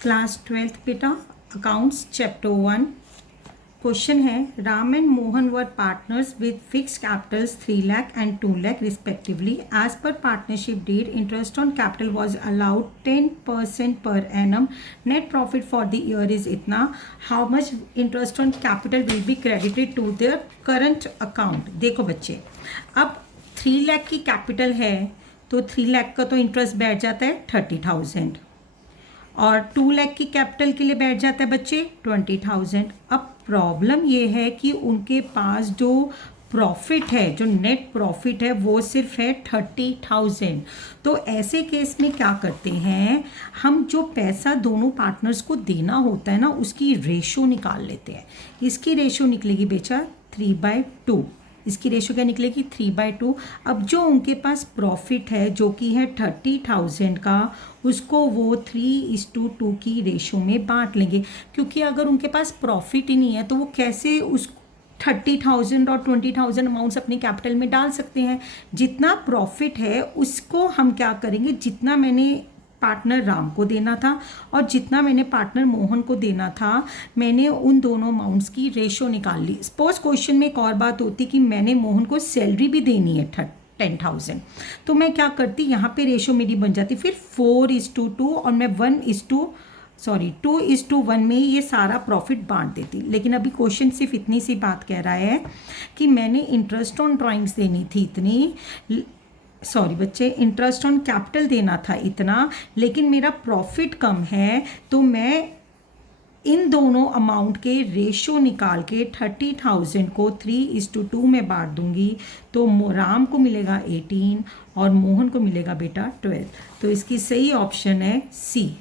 Class 12th बेटा, accounts chapter 1। Question है, Ram and Mohan were partners with fixed capitals 3 lakh and 2 lakh respectively. As per partnership deed, interest on capital was allowed 10% per annum. Net profit for the year is इतना। How much interest on capital will be credited to their current account. देखो बच्चे, अब 3 लाख की capital है तो 3 लाख का तो interest बैठ जाता है 30,000 और 2 लाख की कैपिटल के लिए बैठ जाता है बच्चे 20,000। अब प्रॉब्लम ये है कि उनके पास जो प्रॉफिट है, जो नेट प्रॉफिट है, वो सिर्फ है 30,000। तो ऐसे केस में क्या करते हैं, हम जो पैसा दोनों पार्टनर्स को देना होता है ना, उसकी रेशो निकाल लेते हैं। इसकी रेशो निकलेगी बेटा 3/2। इसकी रेशो क्या निकलेगी 3/2। अब जो उनके पास प्रॉफिट है जो कि है 30,000 का, उसको वो 3:2 की रेशो में बांट लेंगे, क्योंकि अगर उनके पास प्रॉफिट ही नहीं है तो वो कैसे उस 30,000 और 20,000 अमाउंट्स अपने कैपिटल में डाल सकते हैं। जितना प्रॉफिट है उसको हम क्या करेंगे, जितना मैंने पार्टनर राम को देना था और जितना मैंने पार्टनर मोहन को देना था, मैंने उन दोनों अमाउंट्स की रेशो निकाल ली। सपोज क्वेश्चन में एक और बात होती कि मैंने मोहन को सैलरी भी देनी है 10,000, तो मैं क्या करती, यहाँ पे रेशो मेरी बन जाती फिर 4:2 और मैं 2:1 में ये सारा प्रॉफिट बांट देती। लेकिन अभी क्वेश्चन सिर्फ इतनी सी बात कह रहा है कि मैंने इंटरेस्ट ऑन ड्राइंग्स देनी थी इतनी, बच्चे, इंटरेस्ट ऑन कैपिटल देना था इतना, लेकिन मेरा प्रॉफिट कम है, तो मैं इन दोनों अमाउंट के रेशो निकाल के 30,000 को 3:2 में बांट दूंगी। तो राम को मिलेगा 18 और मोहन को मिलेगा बेटा 12। तो इसकी सही ऑप्शन है सी।